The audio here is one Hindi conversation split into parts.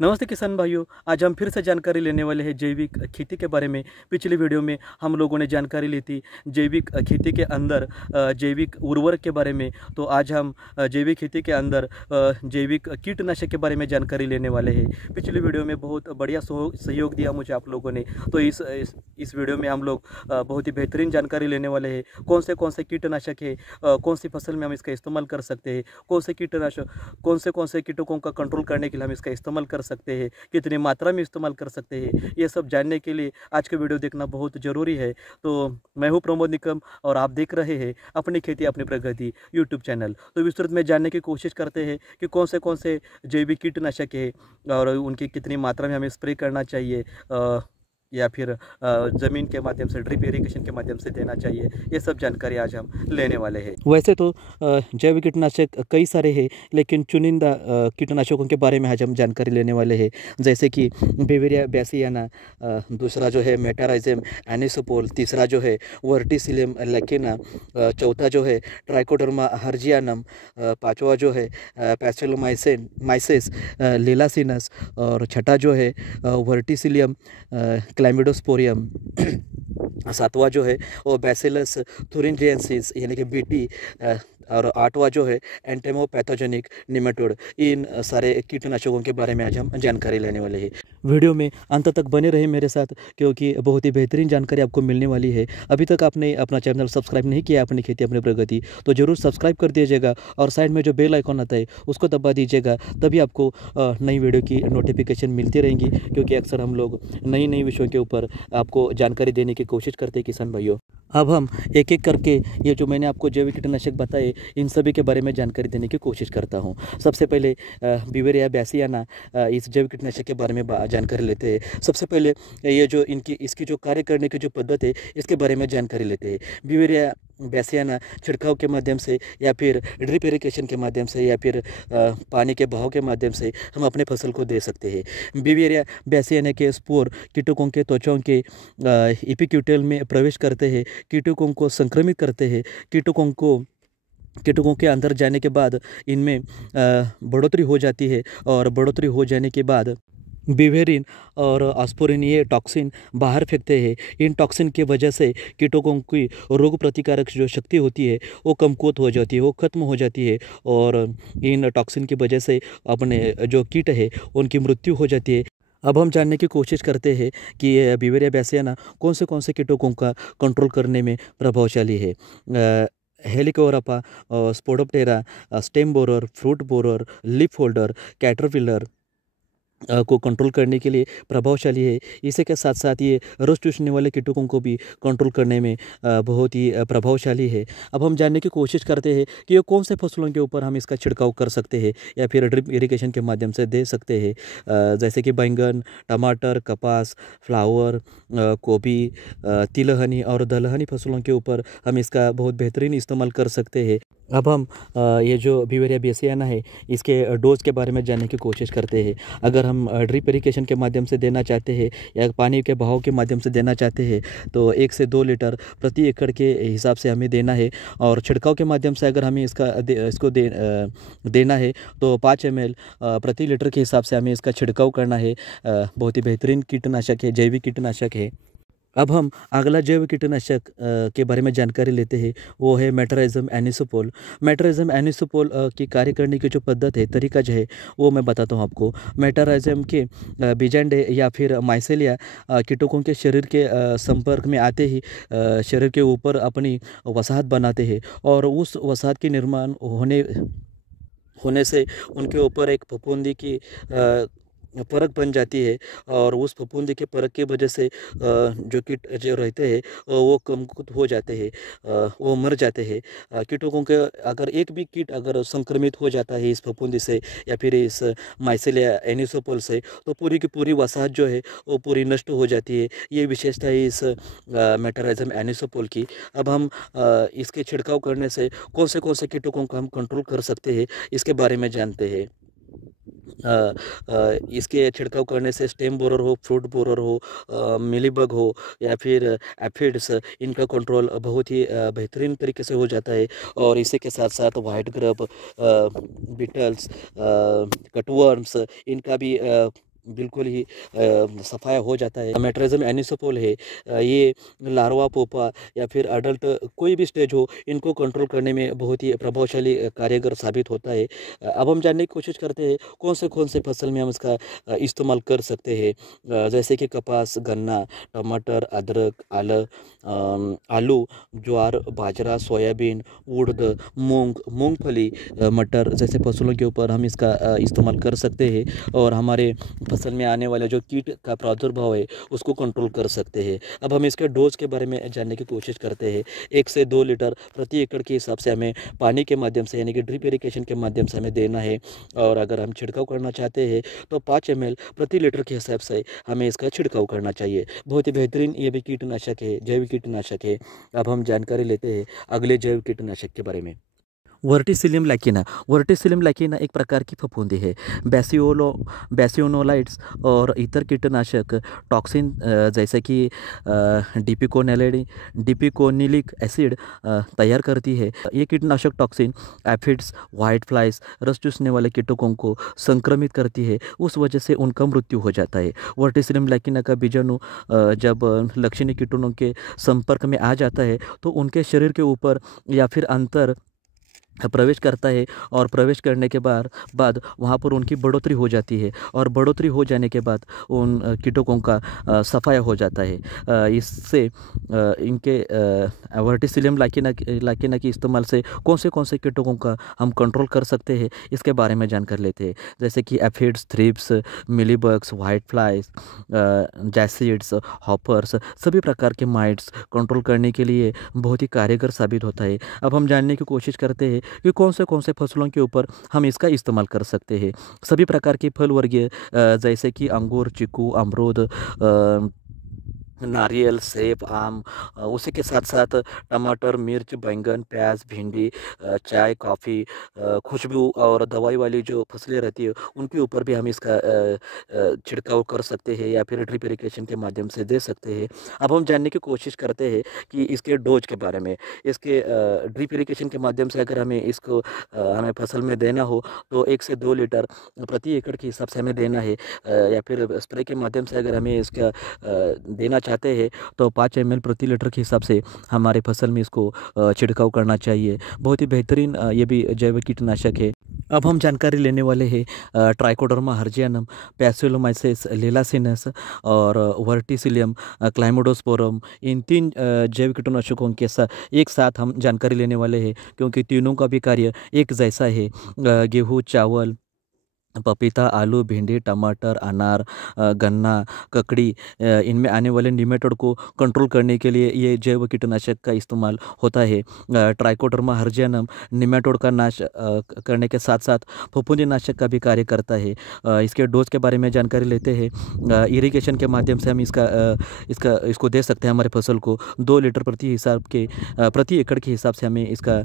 नमस्ते किसान भाइयों। आज हम फिर से जानकारी लेने वाले हैं जैविक खेती के बारे में। पिछली वीडियो में हम लोगों ने जानकारी ली थी जैविक खेती के अंदर जैविक उर्वरक के बारे में। तो आज हम जैविक खेती के अंदर जैविक कीटनाशक के बारे में जानकारी लेने वाले हैं। पिछली वीडियो में बहुत बढ़िया सहयोग दिया मुझे आप लोगों ने। तो इस वीडियो में हम लोग बहुत ही बेहतरीन जानकारी लेने वाले हैं। कौन से कीटनाशक है, कौन सी फसल में हम इसका इस्तेमाल कर सकते हैं, कौन से कीटकों का कंट्रोल करने के लिए हम इसका इस्तेमाल कर सकते हैं, कितनी मात्रा में इस्तेमाल कर सकते हैं, ये सब जानने के लिए आज का वीडियो देखना बहुत ज़रूरी है। तो मैं हूं प्रमोद निकम और आप देख रहे हैं अपनी खेती अपनी प्रगति यूट्यूब चैनल। तो विस्तृत में जानने की कोशिश करते हैं कि कौन से जैविक कीटनाशक है और उनकी कितनी मात्रा में हमें स्प्रे करना चाहिए या फिर ज़मीन के माध्यम से ड्रिप इरिगेशन के माध्यम से देना चाहिए। ये सब जानकारी आज हम लेने वाले हैं। वैसे तो जैविक कीटनाशक कई सारे हैं, लेकिन चुनिंदा कीटनाशकों के बारे में आज हम जानकारी लेने वाले हैं। जैसे कि बिवेरिया बैसियाना, दूसरा जो है मेटाराइजम एनिसोपोल, तीसरा जो है वर्टिसिलियम लैकिना, चौथा जो है ट्राइकोडर्मा हर्जियानम, पाँचवा जो है पैस्टिलोमाइसिस लिलासिनस, और छठा जो है वर्टिसिलियम क्लैमिडोस्पोरियम, सातवां जो है वो बैसिलस थुरिंजिएंसिस यानी कि बीटी, और आठवां जो है एंटेमोपैथोजेनिक निमेटोड। इन सारे कीटनाशकों के बारे में आज हम जानकारी लेने वाले हैं। वीडियो में अंत तक बने रहे मेरे साथ, क्योंकि बहुत ही बेहतरीन जानकारी आपको मिलने वाली है। अभी तक आपने अपना चैनल सब्सक्राइब नहीं किया अपनी खेती अपनी प्रगति, तो ज़रूर सब्सक्राइब कर दीजिएगा और साइड में जो बेल आइकॉन आता है उसको दबा दीजिएगा, तभी आपको नई वीडियो की नोटिफिकेशन मिलती रहेंगी। क्योंकि अक्सर हम लोग नई विषयों के ऊपर आपको जानकारी देने की कोशिश करते हैं किसान भाइयों। अब हम एक एक करके ये जो मैंने आपको जैविक कीटनाशक बताए इन सभी के बारे में जानकारी देने की कोशिश करता हूँ। सबसे पहले बिवेरिया बैसियाना, इस जैविक कीटनाशक के बारे में जानकारी लेते हैं। सबसे पहले ये जो इसकी जो कार्य करने की जो पद्धति है इसके बारे में जानकारी लेते हैं। बिवेरिया बैसियाना छिड़काव के माध्यम से या फिर ड्रिप इरिगेशन के माध्यम से या फिर पानी के बहाव के माध्यम से हम अपने फसल को दे सकते हैं। बिवेरिया बैसियाना के स्पोर कीटकों के त्वचाओं के एपिक्यूटल में प्रवेश करते हैं, कीटकों को संक्रमित करते हैं। कीटकों के अंदर जाने के बाद इनमें बढ़ोतरी हो जाती है, और बढ़ोतरी हो जाने के बाद बिवेरिन और ऑस्पोरिन ये टॉक्सिन बाहर फेंकते हैं। इन टॉक्सिन की वजह से कीटकों की रोग प्रतिकारक जो शक्ति होती है वो कमकुवत हो जाती है, वो खत्म हो जाती है, और इन टॉक्सिन की वजह से अपने जो कीट है उनकी मृत्यु हो जाती है। अब हम जानने की कोशिश करते हैं कि ये बिवेरिया बैसियाना कौन से कीटकों का कंट्रोल करने में प्रभावशाली है। Helicoverpa, Spodoptera, stem borer, fruit borer, leaf holder, caterpillar को कंट्रोल करने के लिए प्रभावशाली है। इसी के साथ साथ ये रस चूसने वाले कीटकों को भी कंट्रोल करने में बहुत ही प्रभावशाली है। अब हम जानने की कोशिश करते हैं कि ये कौन से फसलों के ऊपर हम इसका छिड़काव कर सकते हैं या फिर ड्रिप इरिगेशन के माध्यम से दे सकते हैं। जैसे कि बैंगन, टमाटर, कपास, फ्लावर, गोभी, तिलहनी और दलहनी फसलों के ऊपर हम इसका बहुत बेहतरीन इस्तेमाल कर सकते हैं। अब हम ये जो बिवेरिया बैसियाना है इसके डोज के बारे में जानने की कोशिश करते हैं। अगर हम ड्रिप इरिगेशन के माध्यम से देना चाहते हैं या पानी के बहाव के माध्यम से देना चाहते हैं तो 1 से 2 लीटर प्रति एकड़ के हिसाब से हमें देना है। और छिड़काव के माध्यम से अगर हमें इसको देना है तो 5 ml प्रति लीटर के हिसाब से हमें इसका छिड़काव करना है। बहुत ही बेहतरीन कीटनाशक है, जैविक कीटनाशक है। अब हम अगला जैविक कीटनाशक के बारे में जानकारी लेते हैं, वो है मेटाराइजम एनिसोपोल। मेटाराइजम एनिसोपोल की कार्य करने की जो पद्धति है, तरीका जो है वो मैं बताता हूँ आपको। मेटाराइजम के बीजांडे या फिर माइसेलिया कीटकों के शरीर के संपर्क में आते ही शरीर के ऊपर अपनी वसाहत बनाते हैं, और उस वसाहत के निर्माण होने से उनके ऊपर एक फफूंदी की परत बन जाती है, और उस फफूंदी के परत की वजह से जो कीट जो रहते हैं वो कमकुवत हो जाते हैं, वो मर जाते हैं। कीटकों के अगर एक भी कीट अगर संक्रमित हो जाता है इस फफूंदी से या फिर इस माइसेलिया एनिसोपोल से, तो पूरी की पूरी वसाहत जो है वो पूरी नष्ट हो जाती है। ये विशेषता है इस मेटाराइजम एनिसोपोल की। अब हम इसके छिड़काव करने से कौन से कीटकों को हम कंट्रोल कर सकते हैं इसके बारे में जानते हैं। इसके छिड़काव करने से स्टेम बोरर हो, फ्रूट बोरर हो, मिलीबग हो या फिर एफिड्स, इनका कंट्रोल बहुत ही बेहतरीन तरीके से हो जाता है। और इसी के साथ साथ वाइट ग्रब, बीटल्स, कटवर्म्स, इनका भी बिल्कुल ही सफाया हो जाता है। मेट्रिज्म एनिसोप्लोर है, ये लार्वा, पोपा या फिर अडल्ट कोई भी स्टेज हो, इनको कंट्रोल करने में बहुत ही प्रभावशाली कारगर साबित होता है। अब हम जानने की कोशिश करते हैं कौन से फसल में हम इसका इस्तेमाल कर सकते हैं। जैसे कि कपास, गन्ना, टमाटर, अदरक, आलू, ज्वार, बाजरा, सोयाबीन, उड़द, मूंगफली, मटर जैसे फसलों के ऊपर हम इसका इस्तेमाल कर सकते हैं और हमारे फसल में आने वाले जो कीट का प्रादुर्भाव है उसको कंट्रोल कर सकते हैं। अब हम इसके डोज के बारे में जानने की कोशिश करते हैं। 1 से 2 लीटर प्रति एकड़ के हिसाब से हमें पानी के माध्यम से यानी कि ड्रिप इरिगेशन के माध्यम से हमें देना है। और अगर हम छिड़काव करना चाहते हैं तो 5 ml प्रति लीटर के हिसाब से हमें इसका छिड़काव करना चाहिए। बहुत ही बेहतरीन ये भी कीटनाशक है, जैविक कीटनाशक है। अब हम जानकारी लेते हैं अगले जैविक कीटनाशक के बारे में। वर्टिसिलियम लैकिना एक प्रकार की फफूंदी है। बैसियोनोलाइट्स और इतर कीटनाशक टॉक्सिन जैसे कि डिपिकोनिलिक एसिड तैयार करती है। ये कीटनाशक टॉक्सिन एफिड्स, व्हाइट फ्लाइज, रस चूसने वाले कीटकों को संक्रमित करती है, उस वजह से उनका मृत्यु हो जाता है। वर्टिसिलियम लैकिना का बीजाणु जब लक्षणीय कीटों के संपर्क में आ जाता है तो उनके शरीर के ऊपर या फिर अंतर प्रवेश करता है और प्रवेश करने के बाद वहाँ पर उनकी बढ़ोतरी हो जाती है और बढ़ोतरी हो जाने के बाद उन कीटकों का सफाया हो जाता है। इससे इनके वर्टिसिलियम लैकिना के इस्तेमाल से कौन से कीटकों का हम कंट्रोल कर सकते हैं इसके बारे में जानकर लेते हैं। जैसे कि aphids, thrips, mealybugs, white flies, jassids, hoppers, सभी प्रकार के माइट्स कंट्रोल करने के लिए बहुत ही कारगर साबित होता है। अब हम जानने की कोशिश करते हैं कि कौन से फसलों के ऊपर हम इसका इस्तेमाल कर सकते हैं। सभी प्रकार के फल वर्गीय जैसे कि अंगूर, चीकू, अमरूद, नारियल, सेब, आम, उसी के साथ साथ टमाटर, मिर्च, बैंगन, प्याज, भिंडी, चाय, कॉफ़ी, खुशबू और दवाई वाली जो फसलें रहती है उनके ऊपर भी हम इसका छिड़काव कर सकते हैं या फिर ड्रिप इरिगेशन के माध्यम से दे सकते हैं। अब हम जानने की कोशिश करते हैं कि इसके डोज के बारे में। इसके ड्रिप इरिगेशन के माध्यम से अगर हमें इसको हमें फसल में देना हो तो 1 से 2 लीटर प्रति एकड़ के हिसाब से हमें देना है। या फिर स्प्रे के माध्यम से अगर हमें इसका देना चाहते हैं तो 5 ml प्रति लीटर के हिसाब से हमारे फसल में इसको छिड़काव करना चाहिए। बहुत ही बेहतरीन ये भी जैविक कीटनाशक है। अब हम जानकारी लेने वाले हैं ट्राइकोडर्मा हर्जियानम, पैसिलोमाइसिस लिलासिनस और वर्टिसिलियम क्लाइमोडोस्पोरम, इन 3 जैविक कीटनाशकों के साथ एक साथ हम जानकारी लेने वाले हैं क्योंकि तीनों का भी कार्य एक जैसा है। गेहूँ, चावल, पपीता, आलू, भिंडी, टमाटर, अनार, गन्ना, ककड़ी, इनमें आने वाले निमेटोड को कंट्रोल करने के लिए ये जैव कीटनाशक का इस्तेमाल होता है। ट्राइकोडर्मा हर्जियानम निमेटोड का नाश करने के साथ साथ फफूंदीनाशक का भी कार्य करता है। इसके डोज के बारे में जानकारी लेते हैं। इरिगेशन के माध्यम से हम इसको दे सकते हैं हमारे फसल को 2 लीटर प्रति एकड़ के हिसाब से हमें इसका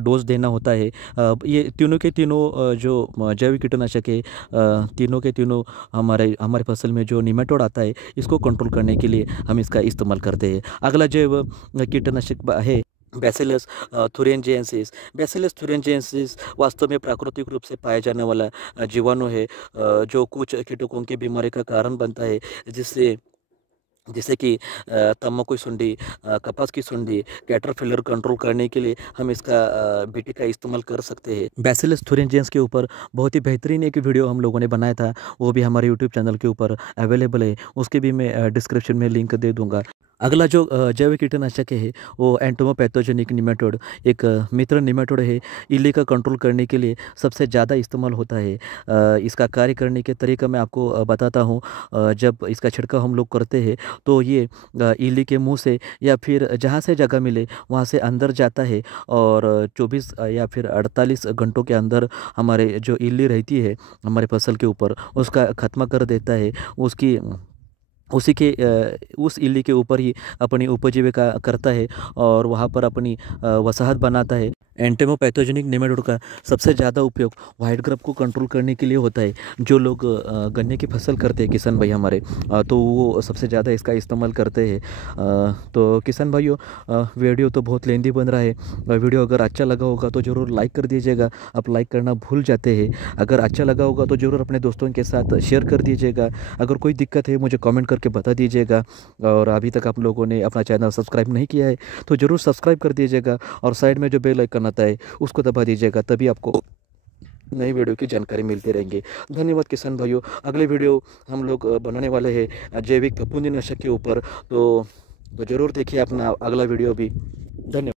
डोज देना होता है। ये तीनों के तीनों जो जैविक कीटनाशक है, तीनों के तीनों हमारे फसल में जो निमेटोड आता है इसको कंट्रोल करने के लिए हम इसका इस्तेमाल करते हैं। अगला जैव कीटनाशक है बैसिलस थुरिनजेंसिस। बैसिलस थुरिनजेंसिस वास्तव में प्राकृतिक रूप से पाया जाने वाला जीवाणु है जो कुछ कीटकों की बीमारी का कारण बनता है, जैसे कि तम्बाकू सुंडी, कपास की सुंडी, कैटरपिलर कंट्रोल करने के लिए हम इसका बीटी का इस्तेमाल कर सकते हैं। बैसिलस थुरिनजेंस के ऊपर बहुत ही बेहतरीन एक वीडियो हम लोगों ने बनाया था, वो भी हमारे यूट्यूब चैनल के ऊपर अवेलेबल है, उसके भी मैं डिस्क्रिप्शन में लिंक दे दूंगा। अगला जो जैविक कीटनाशक है वो एंटोमोपैथोजेनिक निमेटोड, एक मित्र निमेटोड है। इल्ली का कंट्रोल करने के लिए सबसे ज़्यादा इस्तेमाल होता है। इसका कार्य करने के तरीका मैं आपको बताता हूँ। जब इसका छिड़काव हम लोग करते हैं तो ये इल्ली के मुंह से या फिर जहाँ से जगह मिले वहाँ से अंदर जाता है और 24 या फिर 48 घंटों के अंदर हमारे जो इल्ली रहती है हमारे फसल के ऊपर उसका खात्मा कर देता है। उसकी उस इल्ली के ऊपर ही अपनी उपजीविका करता है और वहाँ पर अपनी वसाहत बनाता है। एंटेमोपैथोजेनिक नेमाटोड का सबसे ज़्यादा उपयोग वाइट ग्रब को कंट्रोल करने के लिए होता है। जो लोग गन्ने की फसल करते हैं, किसान भाई हमारे, तो वो सबसे ज़्यादा इसका इस्तेमाल करते हैं। तो किसान भाइयों, वीडियो तो बहुत लेंदी बन रहा है। वीडियो अगर अच्छा लगा होगा तो ज़रूर लाइक कर दीजिएगा। आप लाइक करना भूल जाते हैं। अगर अच्छा लगा होगा तो ज़रूर अपने दोस्तों के साथ शेयर कर दीजिएगा। अगर कोई दिक्कत है मुझे कमेंट करके बता दीजिएगा। और अभी तक आप लोगों ने अपना चैनल सब्सक्राइब नहीं किया है तो ज़रूर सब्सक्राइब कर दीजिएगा और साइड में जो बेल आइकन आता है उसको दबा दीजिएगा, तभी आपको नई वीडियो की जानकारी मिलती रहेंगी। धन्यवाद किसान भाइयों। अगले वीडियो हम लोग बनाने वाले हैं जैविक फफूंदी नाशक के ऊपर, तो ज़रूर देखिए अपना अगला वीडियो भी। धन्यवाद।